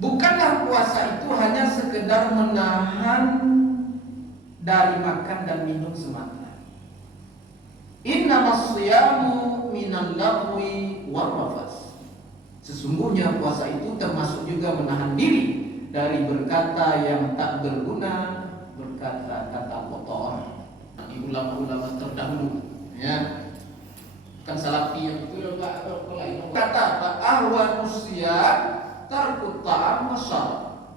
Bukanlah puasa itu hanya sekedar menahan dari makan dan minum semata. Innamas siyamu minal lagwi war rafas. Sesungguhnya puasa itu termasuk juga menahan diri dari berkata yang tak berguna, berkata-kata kotor. Ulama-ulama terdahulu, ya, kan salafi yang itu kata ahwanus siyam tarkut ta'am wasyarab.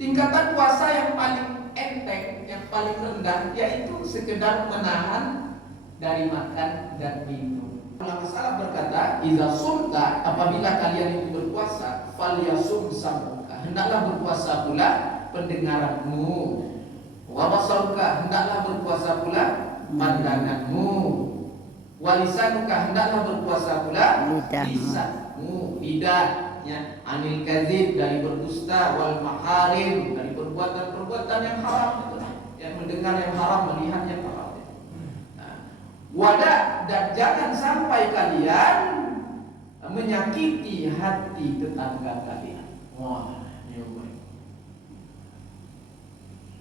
Tingkatan puasa yang paling enteng, yang paling rendah, yaitu sekedar menahan dari makan dan minum. Ulama salaf berkata, "Idza sumta," apabila kalian itu berpuasa, falyasum sam'uka, hendaklah berpuasa pula pendengaranmu. Wa basaruka, hendaklah berpuasa pula pandanganmu. Wa lisanuka, hendaklah berpuasa pula lisanmu, lidahnya. Anil kadzib, dari berdusta, wal maharim, dari perbuatan-perbuatan yang haram itu, yang mendengar yang haram, melihat yang haram. Wadah, dan jangan sampai kalian menyakiti hati tetangga kalian. Wah, ini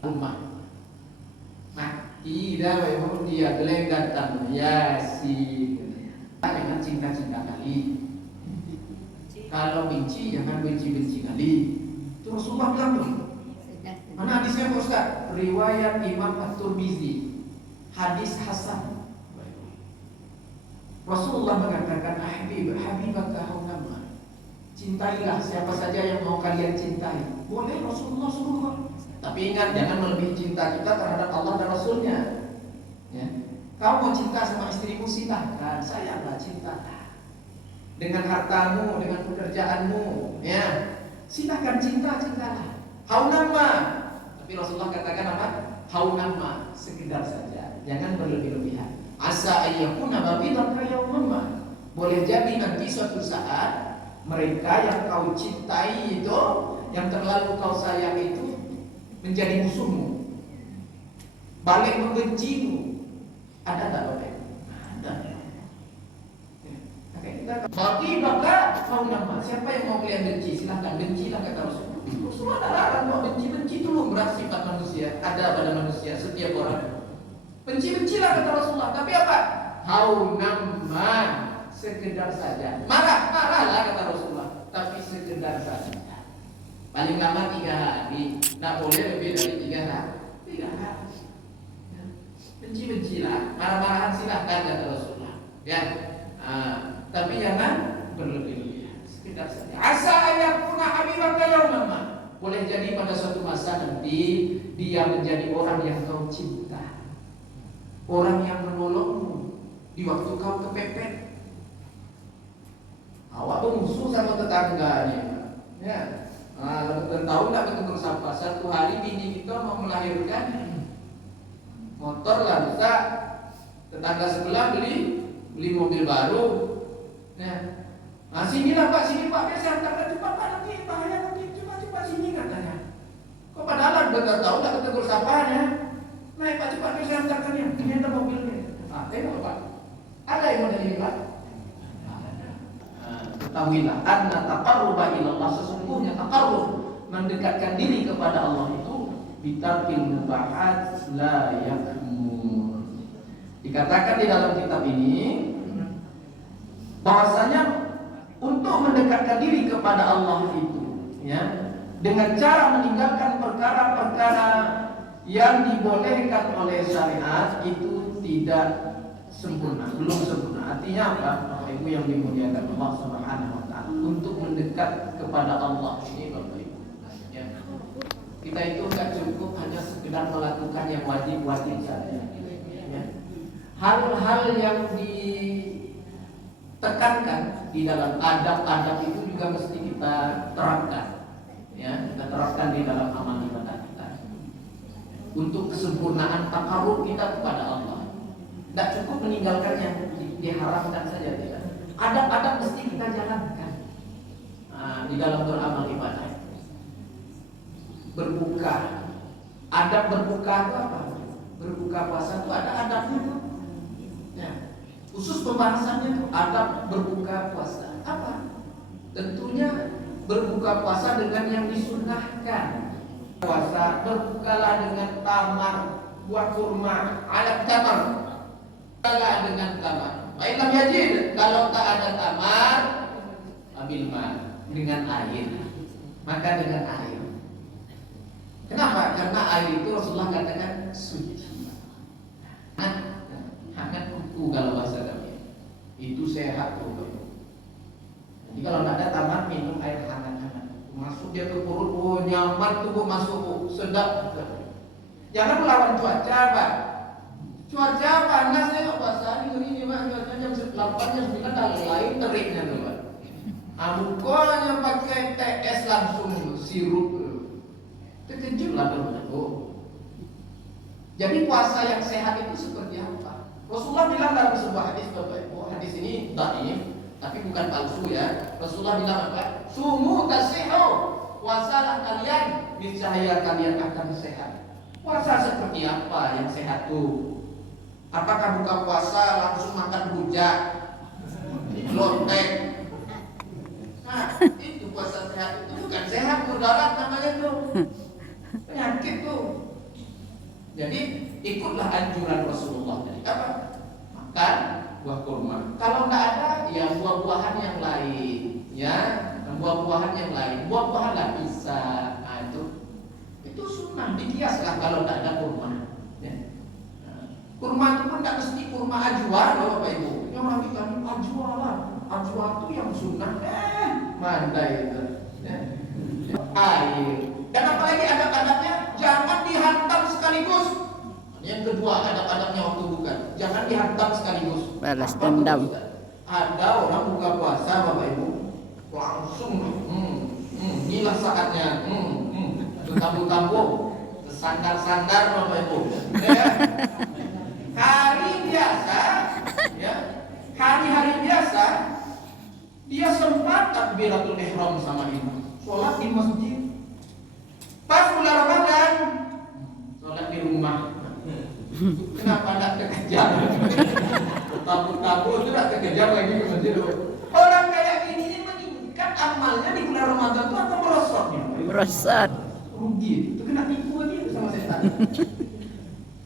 rumah mati dah, memang dia gelenggatan ya si dengan cinta-cinta kali. Kalau benci jangan benci-benci kali. Itu Rasulullah bilang tuh. Mana hadisnya Pak Ustaz? Riwayat Imam At-Tirmizi, hadis hasan. Rasulullah mengatakan, habibaka haunama, cintailah siapa saja yang mau kalian cintai. Boleh Rasulullah suruh. Tapi ingat, jangan melebihi cinta kita terhadap Allah dan Rasulnya, ya. Kau mau cinta sama istrimu, silahkan, sayanglah, cintalah. Dengan hartamu, dengan pekerjaanmu, ya, silahkan cintalah. Haunama. Tapi Rasulullah katakan apa? Haunama, sekedar saja, jangan berlebih-lebihan. Asa ayyakuna babidaka yaumama. Boleh jadi nanti suatu saat mereka yang kau cintai itu, yang terlalu kau sayang itu, menjadi musuhmu, balik membencimu. Ada tak Bapak? Ada. Bagi maka kau nama. Siapa yang mau kalian benci, silahkan bencilah, kata Rasulullah. Rasulullah tak larang kok benci dulu, berat sifat manusia, ada pada manusia setiap orang. Benci-bencilah, kata Rasulullah. Tapi apa? Haunaman, sekedar saja. Marah-marahlah, kata Rasulullah, tapi sekedar saja. Paling lama 3 hari. Tidak boleh lebih dari 3 hari. 3 hari. Benci-bencilah, marah-marahan silahkan, kata Rasulullah. Ya. Tapi jangan berlebih-lebihan. Sekedar saja. Asa ayakuna habibaka yaumama. Boleh jadi pada suatu masa nanti dia menjadi orang yang kau cinta, orang yang menolongmu di waktu kau kepepet. Awak tuh musuh sama tetangganya, ya. Tahu nggak betul sampah? Satu hari bini kita mau melahirkan, motor lah rusak. Tetangga sebelah beli mobil baru. Ya. Sinilah Pak, sini Pak, biasa antarkan cepat Pak, nanti bahaya nanti, cepat sini katanya. Kok padahal benar tahu nggak betul sampahnya? Naik Pak, cepat biasa antarkan ya, ini ada mobilnya. Tengok Pak, ada yang mau dari Pak? Ketahuilah, anna taqarruba ilallah, sesungguhnya taqarrub, mendekatkan diri kepada Allah itu bitarkil mubahat la yakmur. Dikatakan di dalam kitab ini bahwasanya untuk mendekatkan diri kepada Allah itu, ya, dengan cara meninggalkan perkara-perkara yang dibolehkan oleh syariat itu tidak sempurna, belum sempurna. Artinya apa? Bapak Ibu yang dimuliakan Allah Subhanahu wa taala, untuk mendekat kepada Allah ini Bapak Ibu, ya. Kita itu enggak cukup hanya sekedar melakukan yang wajib-wajib saja, ya. Hal-hal yang ditekankan di dalam adab-adab itu juga mesti kita terapkan, ya. Kita terapkan di dalam amal ibadah kita untuk kesempurnaan takarrub kita kepada Allah. Tidak cukup meninggalkan yang diharamkan saja, tidak. Adab-adab mesti kita jalankan di dalam beramal ibadah. Berbuka, adab berbuka itu apa? Berbuka puasa itu ada adabnya tuh. Ya. Khusus pembahasannya itu adab berbuka puasa. Apa? Tentunya berbuka puasa dengan yang disunnahkan. Puasa berbukalah dengan tamar, buah kurma, alat tamar. Bukalah dengan tamar. Baiklah yajid, kalau tak ada tamar, ambil dengan air. Maka dengan air. Kenapa? Karena air itu Rasulullah katakan suci. Hangat kuku kalau bahasa kami. Itu sehat tuh. Jadi kalau tidak ada tamar, minum air hangat-hangat. Masuk dia ke perut, oh nyaman tuh masuk, oh, sedap. Jangan melawan cuaca, Pak. Cuaca panas ya, puasa ini Pak. Cuaca jam 8 jam 9 dah lain teriknya tuh, Pak. Bukannya pakai TS langsung sirup. Terkejutlah teman-teman. Jadi puasa yang sehat itu seperti apa? Rasulullah bilang dalam sebuah hadis, Bapak Ibu, hadis ini dhaif, tapi bukan palsu ya. Rasulullah bilang apa? Sumu tasihu, puasalah kalian, niscaya kalian akan sehat. Puasa seperti apa yang sehat tuh? Apakah buka puasa langsung makan rujak, lotek? Nah, itu puasa sehat itu bukan sehat, mudarat namanya tuh. Penyakit tuh. Jadi ikutlah anjuran Rasulullah tadi apa? Makan buah kurma. Kalau nggak ada, ya buah-buahan yang lain, ya buah-buahan yang lain, buah-buahan lah bisa. Nah, itu sunnah, dikiaslah kalau nggak ada kurma. Ya. Nah, kurma itu pun nggak mesti kurma ajwa, loh Bapak Ibu. Yang lagi kan ajwa lah, ajwa itu yang sunnah. Mana itu? Ya. Air. Dan apalagi adab-adabnya, jangan dihantam sekaligus. Yang kedua adab-adabnya waktu buka, jangan dihantam sekaligus. Balas dendam. Ada orang buka puasa Bapak Ibu, langsung, inilah saatnya, tabu-tabu, sandar-sandar Bapak Ibu. Ya. Hari biasa, ya, hari-hari biasa, dia sempat takbiratul ihram sama imam, sholat di masjid. Pas bulan Ramadan, sholat di rumah. Kenapa tidak kekejar? Tabu-tabu itu tidak kekejar lagi ke masjid. Orang kayak ini meningkat amalnya di bulan Ramadan itu atau merosotnya? Merosot. Rugi. Itu kena tipu aja sama setan.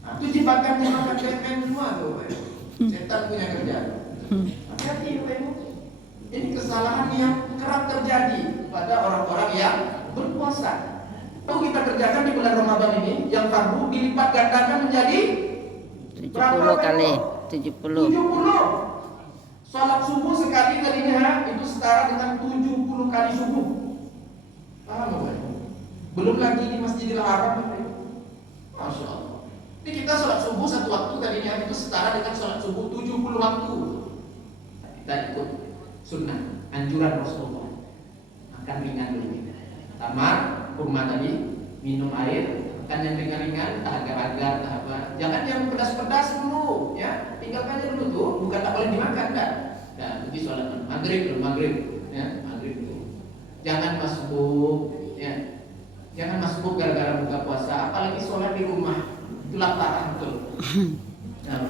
Nah, itu jebakannya makan cemen semua tuh. Setan punya kerja. Hati-hati Ibu. Ini kesalahan yang kerap terjadi pada orang-orang yang berpuasa. Itu kita kerjakan di bulan Ramadan ini, yang fardu dilipat gandakan menjadi 70 kali 70. Salat subuh sekali tadinya itu setara dengan 70 kali subuh. Paham Bapak? Belum lagi di Masjidil Haram, Masya Allah. Ini kita salat subuh satu waktu tadinya itu setara dengan salat subuh 70 waktu. Kita ikut sunnah, anjuran Rasulullah. Akan ringan dulu. Tamar, kurma tadi, minum air, makan yang ringan-ringan, tak agar-agar, tak apa. Jangan yang pedas-pedas dulu, ya. Tinggalkan aja dulu tuh, bukan tak boleh dimakan kan? Dan pergi sholat maghrib, ya, maghrib dulu. Jangan masbuk, ya. Jangan masbuk gara-gara buka puasa, apalagi sholat di rumah, itulah parah betul. Nah,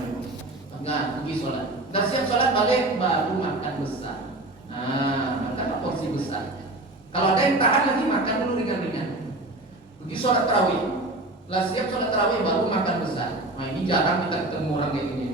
enggak, pergi sholat. Udah siap sholat balik, baru makan besar. Nah, makan porsi besar. Kalau ada yang tahan lagi makan dulu ringan-ringan. Pergi sholat tarawih. Lah siap sholat tarawih baru makan besar. Nah ini jarang kita ketemu orang kayak gini.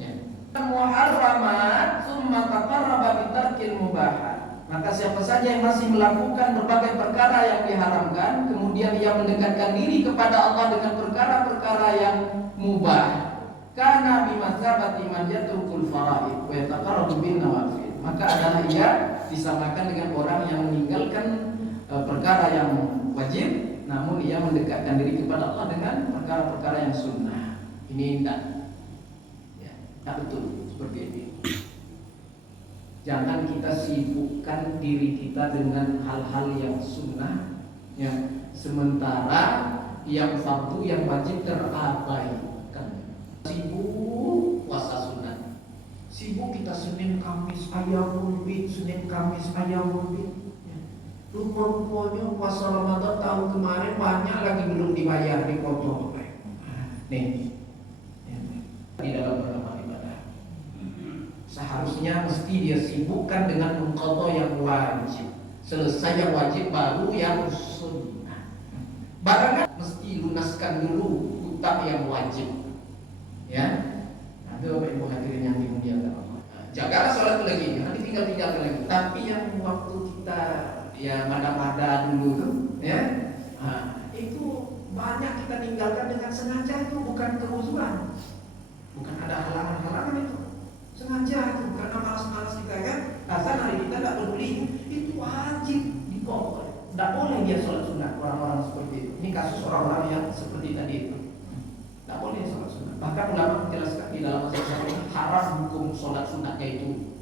Ya. Muharramat summa taqarraba bitarkil mubahat. Maka siapa saja yang masih melakukan berbagai perkara yang diharamkan, kemudian ia mendekatkan diri kepada Allah dengan perkara-perkara yang mubah, karena bimadzhabati man yatrukul faraid wa yataqarrabu bin nawafil. Maka adalah ia disamakan dengan orang yang meninggalkan perkara yang wajib, namun ia mendekatkan diri kepada Allah dengan perkara-perkara yang sunnah. Ini tidak, ya, tidak betul seperti ini. Jangan kita sibukkan diri kita dengan hal-hal yang sunnah, ya, sementara yang fardu yang wajib terabaikan. Sibuk puasa sunnah, sibuk kita Senin Kamis Ayyamul Bid, Senin Kamis Ayyamul Bid. Rupa-rupanya puasa Ramadan tahun kemarin banyak lagi belum dibayar, dipotong. Nih, di dalam beramal ibadah seharusnya mesti dia sibukkan dengan mengqadha yang wajib. Selesai yang wajib baru yang sunnah. Barengan mesti lunaskan dulu hutang yang wajib. Ya, nanti Bapak Ibu hadirin yang dimuliakan Allah. Jagalah sholat itu lagi, nanti tinggal lagi. Tapi yang waktu kita ya mada-mada dulu tuh, ya, itu banyak kita tinggalkan dengan sengaja, itu bukan kehusuan, bukan ada halangan-halangan itu, sengaja itu karena malas-malas kita kan, asal hari kita nggak peduli, itu wajib dipotong, nggak boleh dia sholat sunat orang-orang seperti itu. Ini kasus orang-orang yang seperti tadi itu, nggak boleh sholat sunat. Bahkan ulama menjelaskan di dalam masalah ini haram hukum sholat sunatnya itu,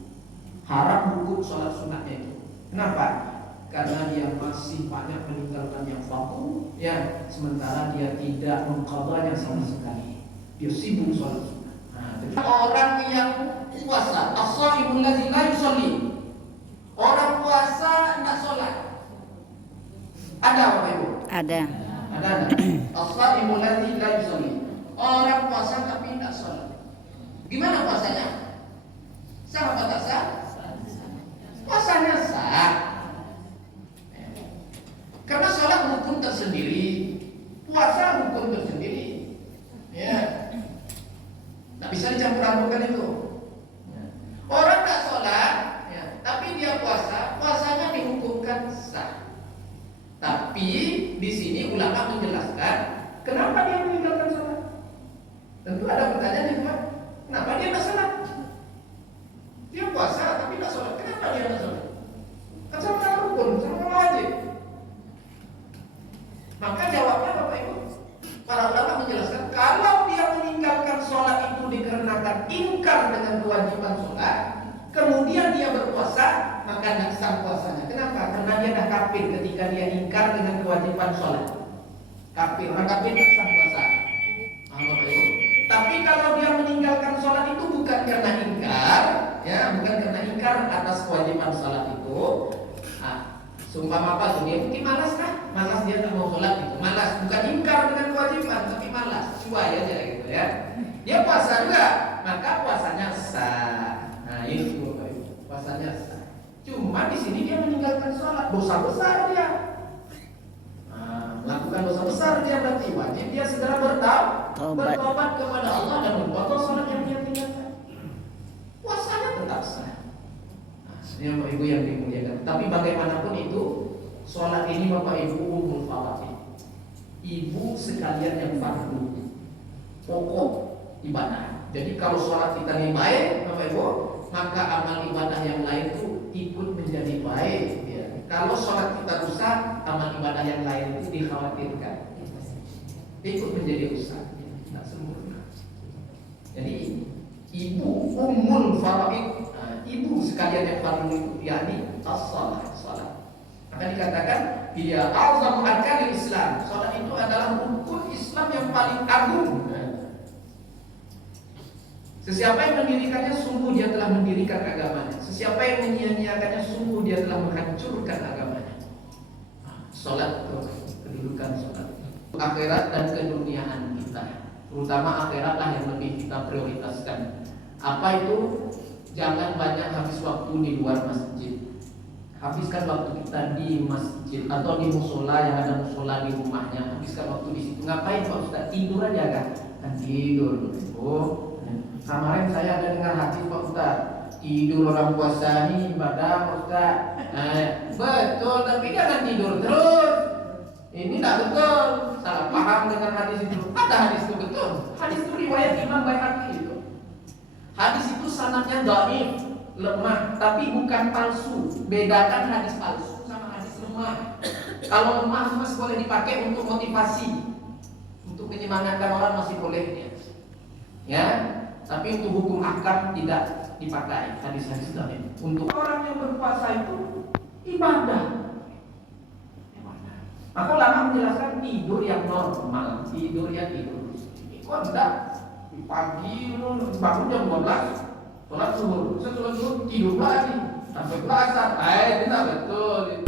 haram hukum sholat sunatnya itu. Kenapa? Karena dia masih banyak meninggalkan yang fardu, ya, sementara dia tidak mengqadhanya sama sekali. Dia sibuk sholat sunat. Orang yang puasa, as-shaimul ladzi la yusalli. Orang puasa enggak sholat. Ada Bapak Ibu? Ada. As-shaimul ladzi la yusalli. Orang puasa tapi enggak sholat. Gimana puasanya? Sah apa tak sah? Puasanya sah. Karena sholat hukum tersendiri, puasa hukum tersendiri, ya, nggak bisa dicampur-campurkan itu. Orang tak sholat, ya, tapi dia puasa, puasanya dihukumkan sah. Tapi di sini ulama menjelaskan kenapa dia meninggalkan sholat. Tentu ada pertanyaan yang kedua, kenapa dia nggak sholat? Dia puasa tapi nggak sholat, kenapa dia nggak sholat? Kan sama rukun, sama wajib. Maka jawabnya Bapak Ibu, para ulama menjelaskan kalau dia meninggalkan sholat itu dikarenakan ingkar dengan kewajiban sholat, kemudian dia berpuasa, maka tidak sah puasanya. Kenapa? Karena dia dah kafir ketika dia ingkar dengan kewajiban sholat. Kafir, orang kafir tidak sah puasa. Bapak Ibu. Tapi kalau dia meninggalkan sholat itu bukan karena ingkar, ya, bukan karena ingkar atas kewajiban sholat itu. Sumpah apa tuh? Dia mungkin malas kan? Malas dia tak mau sholat gitu. Malas, bukan ingkar dengan kewajiban, tapi malas. Cuai aja gitu ya. Dia puasa juga, maka puasanya sah. Nah itu puasanya sah. Cuma di sini dia meninggalkan sholat, dosa besar dia. Melakukan dosa besar dia berarti wajib dia segera bertobat kepada Allah dan memotong sholat yang dia tinggalkan. Puasanya tetap sah. Ini Bapak Ibu yang dimuliakan. Tapi bagaimanapun itu, sholat ini Bapak Ibu umul fawatih. Ibu sekalian yang fardu, pokok ibadah. Jadi kalau sholat kita ini baik, Bapak Ibu, maka amal ibadah yang lain itu ikut menjadi baik. Ya. Kalau sholat kita rusak, amal ibadah yang lain itu dikhawatirkan ikut menjadi rusak, tidak sempurna. Jadi ibu umul fawatih. Ibu sekalian yang fardu itu yakni as-shalah, salat. Maka dikatakan dia a'zamu arkanil Islam. Salat itu adalah rukun Islam yang paling agung. Sesiapa yang mendirikannya sungguh dia telah mendirikan agamanya. Sesiapa yang menyia-nyiakannya sungguh dia telah menghancurkan agamanya. Salat itu kedudukan salat. Akhirat dan keduniaan kita, terutama akhirat lah yang lebih kita prioritaskan. Apa itu? Jangan banyak habis waktu di luar masjid. Habiskan waktu kita di masjid atau di musola yang ada musola di rumahnya. Habiskan waktu di situ. Ngapain Pak Ustaz? Tidur aja kan? Kan tidur. Oh, kemarin saya ada dengar hadis Pak Ustaz. Tidur orang puasa ini ibadah Pak Ustaz. Betul, tapi jangan tidur terus. Ini tak betul. Salah paham dengan hadis itu. Ada hadis itu betul. Hadis itu riwayat Imam Baihaqi itu. Hadis itu sanadnya dhaif, lemah, tapi bukan palsu. Bedakan hadis palsu sama hadis lemah. Kalau lemah masih boleh dipakai untuk motivasi, untuk menyemangatkan orang masih boleh ya. Tapi untuk hukum akad tidak dipakai hadis-hadis dhaif. Untuk orang yang berpuasa itu ibadah. Maka ulama menjelaskan tidur yang normal, tidur yang tidur. Kok enggak? Pagi bangun jam 12, sholat zuhur tidur lagi sampai asar. Tidak betul.